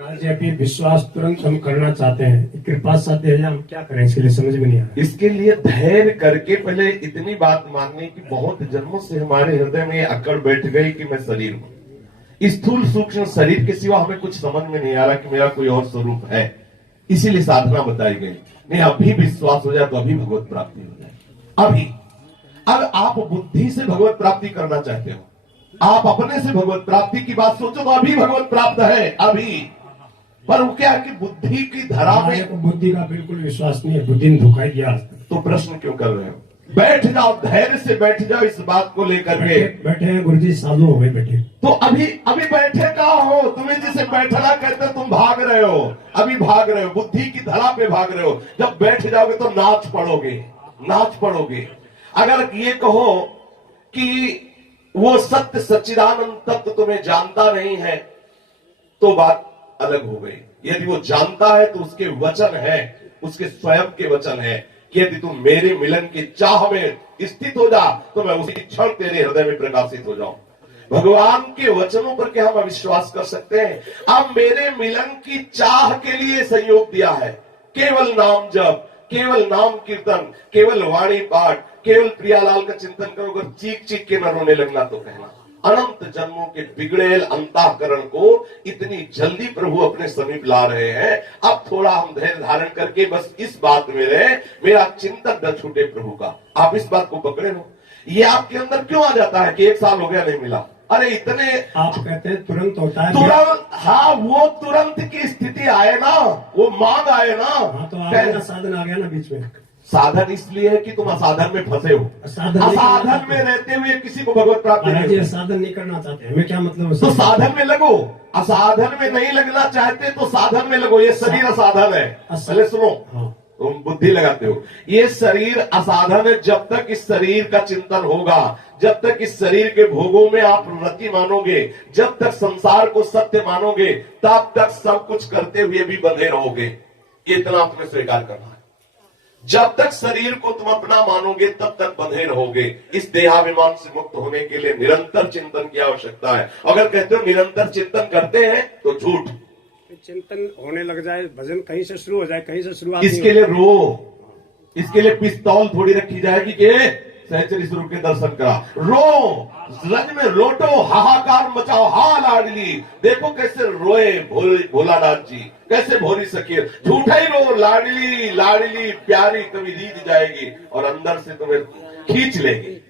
जी अभी विश्वास तुरंत हम करना चाहते हैं, कृपा साध्य है, हम क्या करें इसके लिए समझ में नहीं आ रहा। इसके लिए धैर्य करके पहले इतनी बात माननी कि बहुत जन्मों से हमारे हृदय में अकड़ बैठ गई कि मैं शरीर हूं, स्थूल सूक्ष्म शरीर के सिवा हमें कुछ समझ में नहीं आ रहा कि मेरा कोई और स्वरूप है, इसीलिए साधना बताई गई। नहीं, अभी विश्वास हो जाए तो अभी भगवत प्राप्ति हो जाए। अभी अब आप बुद्धि से भगवत प्राप्ति करना चाहते हो, आप अपने से भगवत प्राप्ति की बात सोचो तो अभी भगवत प्राप्त है अभी। पर वो क्या है कि बुद्धि की धरा में बुद्धि का बिल्कुल विश्वास नहीं है, बुद्धि ने धोखा दिया आज तक। तो प्रश्न क्यों कर रहे हो? बैठ जाओ, धैर्य से बैठ जाओ इस बात को लेकर के। बैठे हैं गुरुजी, सालों हो गए बैठे। तो अभी बैठे कहाँ हो? तुम्हें जिसे बैठना कहते हो, तुम भाग रहे हो, अभी भाग रहे हो, बुद्धि की धरा पे भाग रहे हो। जब बैठ जाओगे तो नाच पड़ोगे, नाच पड़ोगे। अगर ये कहो कि वो सत्य सच्चिदानंद तत्व तुम्हें जानता नहीं है तो बात अलग हो गई। यदि वो जानता है तो उसके वचन है, उसके स्वयं के वचन है कि यदि तुम मेरे मिलन की चाह में स्थित हो जा तो मैं उसी क्षण तेरे हृदय में प्रकाशित हो जाऊं। भगवान के वचनों पर क्या हम अविश्वास कर सकते हैं? अब मेरे मिलन की चाह के लिए संयोग दिया है, केवल नाम जप, केवल नाम कीर्तन, केवल वाणी पाठ, केवल प्रियालाल का चिंतन करो। अगर चीख चीख के न रोने लगना तो कहना। अनंत जन्मों के बिगड़ेल अंतःकरण को इतनी जल्दी प्रभु अपने समीप ला रहे हैं। अब थोड़ा हम धैर्य धारण करके बस इस बात में रहे, मेरा चिंतन न छूटे प्रभु का। आप इस बात को पकड़े हो। ये आपके अंदर क्यों आ जाता है कि 1 साल हो गया नहीं मिला? अरे इतने आप कहते हैं तुरंत होता है, तुरंत। हाँ, वो तुरंत की स्थिति आए ना, वो मांग आए ना। हाँ तो आ गया ना, साधन आ गया ना बीच में। साधन इसलिए है कि तुम असाधन में फंसे हो। असाधन में रहते हुए किसी को भगवत प्राप्त नहीं। साधन नहीं करना चाहते, हमें क्या मतलब? तो साधन में लगो। असाधन में नहीं लगना चाहते तो साधन में लगो। ये शरीर असाधन है। पहले सुनो, तुम बुद्धि लगाते हो। ये शरीर असाधन है। जब तक इस शरीर का चिंतन होगा, जब तक इस शरीर के भोगों में आप रति मानोगे, जब तक संसार को सत्य मानोगे, तब तक सब कुछ करते हुए भी बंधे रहोगे। ये इतना तुम्हें स्वीकार करना है। जब तक शरीर को तुम अपना मानोगे तब तक बंधे रहोगे। इस देहाभिमान से मुक्त होने के लिए निरंतर चिंतन की आवश्यकता है। अगर कहते हो निरंतर चिंतन करते हैं तो झूठ। चिंतन होने लग जाए, भजन कहीं से शुरू हो जाए, कहीं से शुरुआत। इसके लिए रो, इसके लिए पिस्तौल थोड़ी रखी जाएगी कि सहचरी स्वरूप के दर्शन करा। रो, रज में लोटो, हाहाकार मचाओ, हा लाडली। देखो कैसे रोए भोलानाथ जी, कैसे भोरी सखी। झूठा ही रो, लाडली लाडली प्यारी कभी रीत जाएगी और अंदर से तुम्हें खींच लेगी।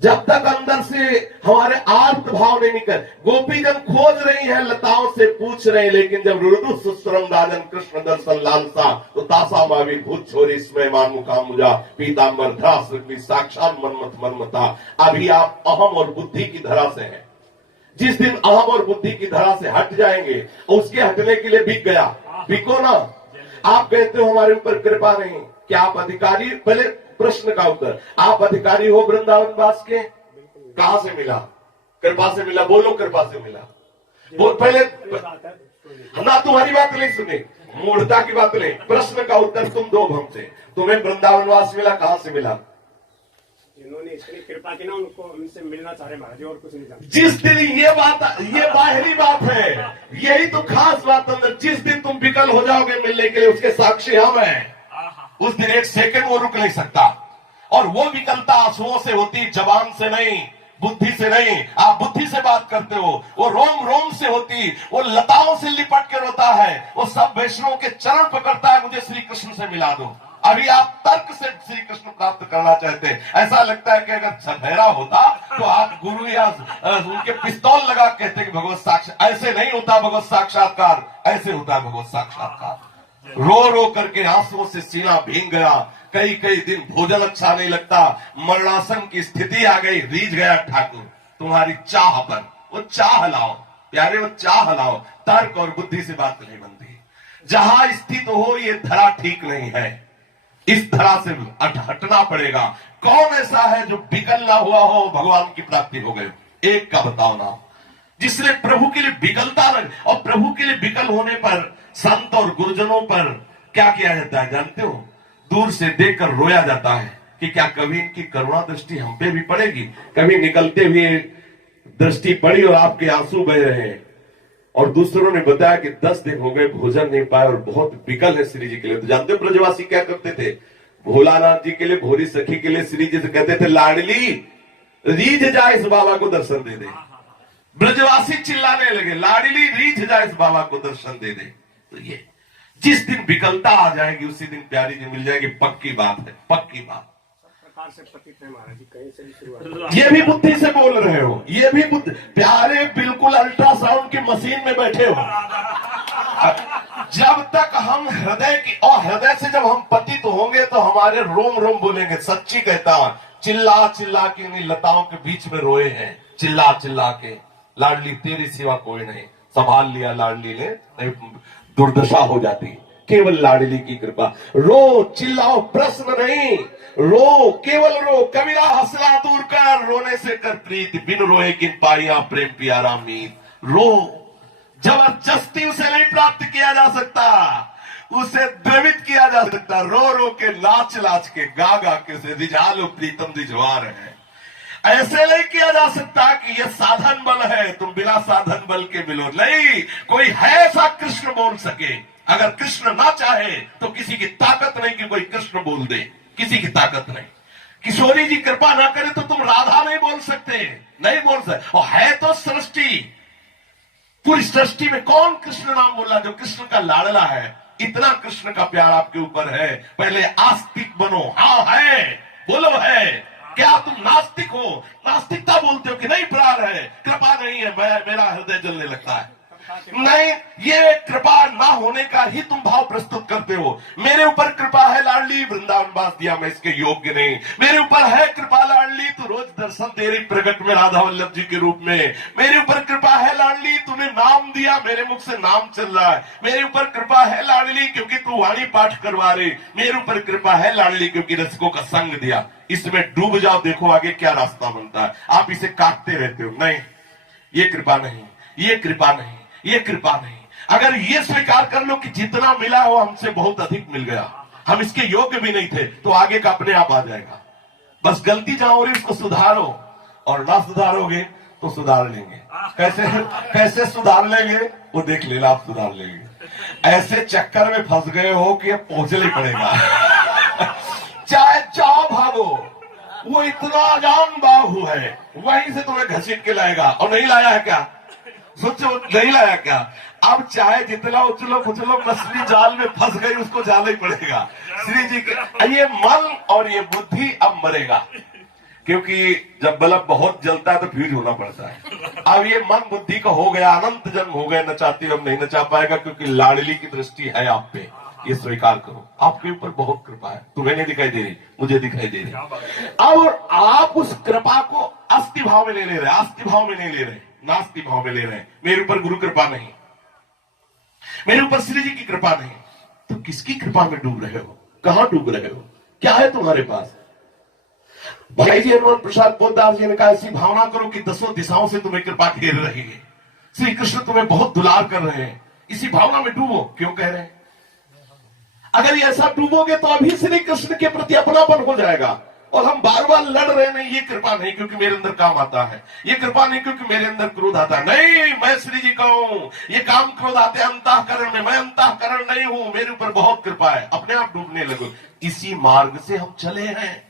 जब तक अंदर से हमारे आर्त भाव नहीं निकल। गोपीजन खोज रही हैं, लताओं से पूछ रहे हैं, लेकिन जब रुदु सुस्वरम राजन कृष्ण दर्शन लालसा तो तासा मावी भूत छोरी इसमें मान मुकाम मुझा पीताम्बर धरा श्री साक्षात मनमत मर्मता। अभी आप अहम और बुद्धि की धरा से हैं। जिस दिन अहम और बुद्धि की धरा से हट जाएंगे, उसके हटने के लिए बिक गया, बिको ना। आप कहते हो हमारे ऊपर कृपा नहीं, क्या आप अधिकारी? पहले प्रश्न का उत्तर, आप अधिकारी हो वृंदावन वास के? कहां से मिला? कृपा से मिला। बोलो कृपा से मिला। बोल पहले ना, तुम्हारी बात नहीं सुनी, मूर्खता की बात नहीं। प्रश्न का उत्तर तुम दो हमसे। तुम्हें वृंदावन वास मिला, कहां से मिला? इन्होंने इतनी कृपा की ना, उनको हमसे मिलना चाह रहे महाराज, और कुछ नहीं जानते। जिस दिन ये बात, ये बाहरी बात है, यही तो खास बात अंदर। जिस दिन तुम विकल हो जाओगे मिलने के लिए, उसके साक्षी हम हैं। उस दिन 1 सेकंड वो रुक नहीं सकता। और वो विकलता आंसुओं से होती, जबान से नहीं, बुद्धि से नहीं। आप बुद्धि से बात करते हो, वो रोम रोम से होती, वो लताओं से लिपट के रोता है, वो सब वैष्णव के चरण पकड़ता है, मुझे श्री कृष्ण से मिला दो। अभी आप तर्क से श्री कृष्ण प्राप्त करना चाहते हैं। ऐसा लगता है कि अगर सफेरा होता तो आप गुरु या उनके पिस्तौल लगा कहते कि भगवत साक्षात। ऐसे नहीं होता भगवत साक्षात्कार, ऐसे होता है भगवत साक्षात्कार। रो रो करके आंसुओं से सीना भीग गया। कई कई दिन भोजन अच्छा नहीं लगता, मरणासन की स्थिति आ गई, रीझ गया ठाकुर तुम्हारी चाह पर। वो चाह लाओ प्यारे, वो चाह लाओ। तर्क और बुद्धि से बात नहीं बनती। जहां स्थित हो ये धरा ठीक नहीं है, इस धरा से हटना पड़ेगा। कौन ऐसा है जो विकल ना हुआ हो, भगवान की प्राप्ति हो गई? एक का बताओ ना, जिसने प्रभु के लिए विकलता लगे। और प्रभु के लिए विकल होने पर संत और गुरुजनों पर क्या किया जाता है जानते हो? दूर से देखकर रोया जाता है कि क्या कभी इनकी करुणा दृष्टि हम पे भी पड़ेगी? कभी निकलते हुए दृष्टि पड़ी और आपके आंसू बह रहे हैं। और दूसरों ने बताया कि 10 दिन हो गए भोजन नहीं पाए और बहुत विकल है श्री जी के लिए। तो जानते हो ब्रजवासी क्या करते थे? भोलानाथ जी के लिए, भोली सखी के लिए श्री जी से कहते थे, लाडली रीझ जा इस बाबा को दर्शन दे दे। ब्रजवासी चिल्लाने लगे, लाडली रीझ जा इस बाबा को दर्शन दे दे। तो ये जिस दिन विकलता आ जाएगी उसी दिन प्यारी जी मिल जाएगी, पक्की बात है, पक्की बात। प्रकार से पतित है महाराज जी, कहीं से भी शुरुआत। ये भी बुद्धि से बोल रहे हो, ये भी बुद्धि। प्यारे बिल्कुल अल्ट्रासाउंड की मशीन में बैठे हो। जब तक हम हृदय की, और हृदय से जब हम पतित होंगे तो हमारे रोम रोम बोलेंगे। सच्ची कहता हूं, चिल्ला चिल्ला के इन लताओं के बीच में रोए हैं, चिल्ला चिल्ला के, लाडली तेरी सिवा कोई नहीं। संभाल लिया लाडली ने, नहीं दुर्दशा हो जाती। केवल लाडली की कृपा। रो चिल्लाओ, प्रश्न नहीं, रो, केवल रो। कबीरा हंसला दूर कर, रोने से कर प्रीत, बिन रोए किन पाइया प्रेम प्यारा मीत। रो, जबरदस्ती उसे नहीं प्राप्त किया जा सकता, उसे द्रवित किया जा सकता। रो रो के, लाच लाच के, गा गा के से रिझा लो प्रीतम रिझवार है। ऐसे नहीं किया जा सकता कि ये साधन बल है, तुम बिना साधन बल के मिलो। नहीं, कोई है ऐसा कृष्ण बोल सके। अगर कृष्ण ना चाहे तो किसी की ताकत नहीं कि कोई कृष्ण बोल दे, किसी की ताकत नहीं। किशोरी जी कृपा ना करे तो तुम राधा नहीं बोल सकते, नहीं बोल सकते। और है तो सृष्टि, पूरी सृष्टि में कौन कृष्ण नाम बोला जो कृष्ण का लाडला है? इतना कृष्ण का प्यार आपके ऊपर है। पहले आस्तिक बनो। हाँ है, बोलो है। क्या तुम नास्तिक हो? नास्तिकता बोलते हो कि नहीं प्यार है, कृपा नहीं है, मेरा हृदय जलने लगता है। नहीं, ये कृपा ना होने का ही तुम भाव प्रस्तुत करते हो। मेरे ऊपर कृपा है लाडली, वृंदावन वास दिया, मैं इसके योग्य नहीं। मेरे ऊपर है कृपा लाडली, तू रोज दर्शन दे रही प्रगट में राधा वल्लभ जी के रूप में। मेरे ऊपर कृपा है लाडली, तूने नाम दिया, मेरे मुख से नाम चल रहा है। मेरे ऊपर कृपा है लाडली क्योंकि तू वाणी पाठ करवा रही। मेरे ऊपर कृपा है लाडली क्योंकि रसिकों का संग दिया। इसमें डूब जाओ, देखो आगे क्या रास्ता बनता है। आप इसे काटते रहते हो। नहीं, ये कृपा नहीं, ये कृपा नहीं, ये कृपा नहीं। अगर ये स्वीकार कर लो कि जितना मिला वो हमसे बहुत अधिक मिल गया, हम इसके योग्य भी नहीं थे, तो आगे का अपने आप आ जाएगा। बस गलती जहां हो रही उसको सुधारो, और ना सुधारोगे तो सुधार लेंगे। कैसे कैसे सुधार लेंगे वो देख लेना, आप सुधार लेंगे। ऐसे चक्कर में फंस गए हो कि अब पहुंचना ही पड़ेगा। चाहे जाओ भागो, वो इतना अजान बाहु है, वहीं से तुम्हें घसीट के लाएगा। और नहीं लाया है क्या? सोचो, नहीं लाया क्या? अब चाहे जितना उछलो कुचलो, मछली जाल में फंस गई, उसको जाना ही पड़ेगा। श्री जी के ये मन और ये बुद्धि अब मरेगा, क्योंकि जब बल्ब बहुत जलता है तो फ्यूज होना पड़ता है। अब ये मन बुद्धि का हो गया, अनंत जन्म हो गए नचाती, अब नहीं नचा पाएगा, क्योंकि लाडली की दृष्टि है आप पे। ये स्वीकार करो, आपके ऊपर बहुत कृपा है। तुम्हें नहीं दिखाई दे रही, मुझे दिखाई दे रही। अब आप उस कृपा को अस्थि भाव में ले ले रहे, आस्ति भाव में नहीं ले रहे, नास्ति भाव में ले रहे हैं। मेरे ऊपर गुरु कृपा नहीं, मेरे ऊपर श्री जी की कृपा नहीं, तो किसकी कृपा में डूब रहे हो? कहां डूब रहे हो? क्या है तुम्हारे पास? भाई जी हनुमान प्रसाद पोद्दार जी ने कहा, ऐसी भावना करो कि 10 दिशाओं से तुम्हें कृपा घेर रही है, श्री कृष्ण तुम्हें बहुत दुलार कर रहे हैं, इसी भावना में डूबो। क्यों कह रहे हैं? अगर ये ऐसा डूबोगे तो अभी श्री कृष्ण के प्रति अपनापन हो जाएगा। और हम बार बार लड़ रहे नहीं, ये कृपा नहीं क्योंकि मेरे अंदर काम आता है, ये कृपा नहीं क्योंकि मेरे अंदर क्रोध आता है। नहीं, मैं श्री जी का हूं, ये काम क्रोध आते हैं अंतःकरण में, मैं अंतःकरण नहीं हूं, मेरे ऊपर बहुत कृपा है। अपने आप डूबने लगो। इसी मार्ग से हम चले हैं।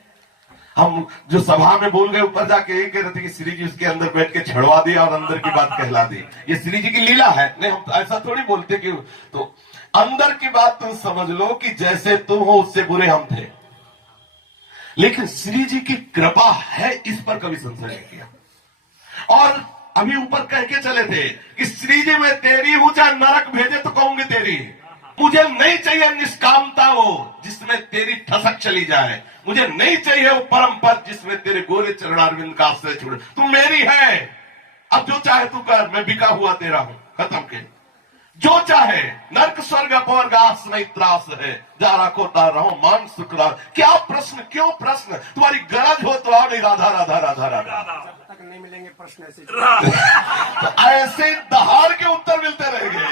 हम जो सभा में बोल गए, ऊपर जाके ये कह रहे थे कि श्री जी उसके अंदर बैठ के छड़वा दिया और अंदर की बात कहला दी। ये श्री जी की लीला है। नहीं, हम ऐसा थोड़ी बोलते कि तो अंदर की बात तुम समझ लो कि जैसे तुम हो उससे बुरे हम थे, लेकिन श्री जी की कृपा है, इस पर कभी संशय नहीं किया। और अभी ऊपर कह के चले थे कि श्री जी मैं तेरी हूं, चाहे नरक भेजे तो कहूंगी तेरी। मुझे नहीं चाहिए निष्कामता वो जिसमें तेरी ठसक चली जाए, मुझे नहीं चाहिए वो परम पद जिसमें तेरे गोरे चरणारविंद का आश्रय छूटे। तू मेरी है, अब जो चाहे तू कर, मैं बिका हुआ तेरा हूं। खत्म के जो चाहे, नर्क स्वर्ग अपवर्ग आस नहीं त्रास है, जा रखो तार रहो मान शुक्रा। क्या प्रश्न, क्यों प्रश्न? तुम्हारी गरज हो तो आओ, नहीं राधा राधा राधा राधा तक नहीं मिलेंगे प्रश्न ऐसे। तो ऐसे दहाड़ के उत्तर मिलते रहेंगे।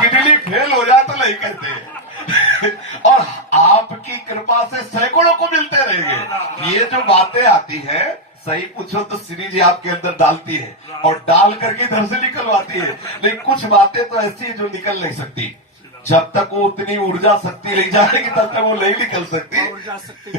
किडनी फेल हो जाए तो नहीं कहते। और आपकी कृपा से सैकड़ों को मिलते रहेंगे। ये जो बातें आती है सही पूछो तो श्री जी आपके अंदर डालती है और डाल करके इधर से निकलवाती है। लेकिन कुछ बातें तो ऐसी है जो निकल नहीं सकती। जब तक वो उतनी ऊर्जा शक्ति ले जाएगी तब तक वो नहीं निकल सकती। ऊर्जा शक्ति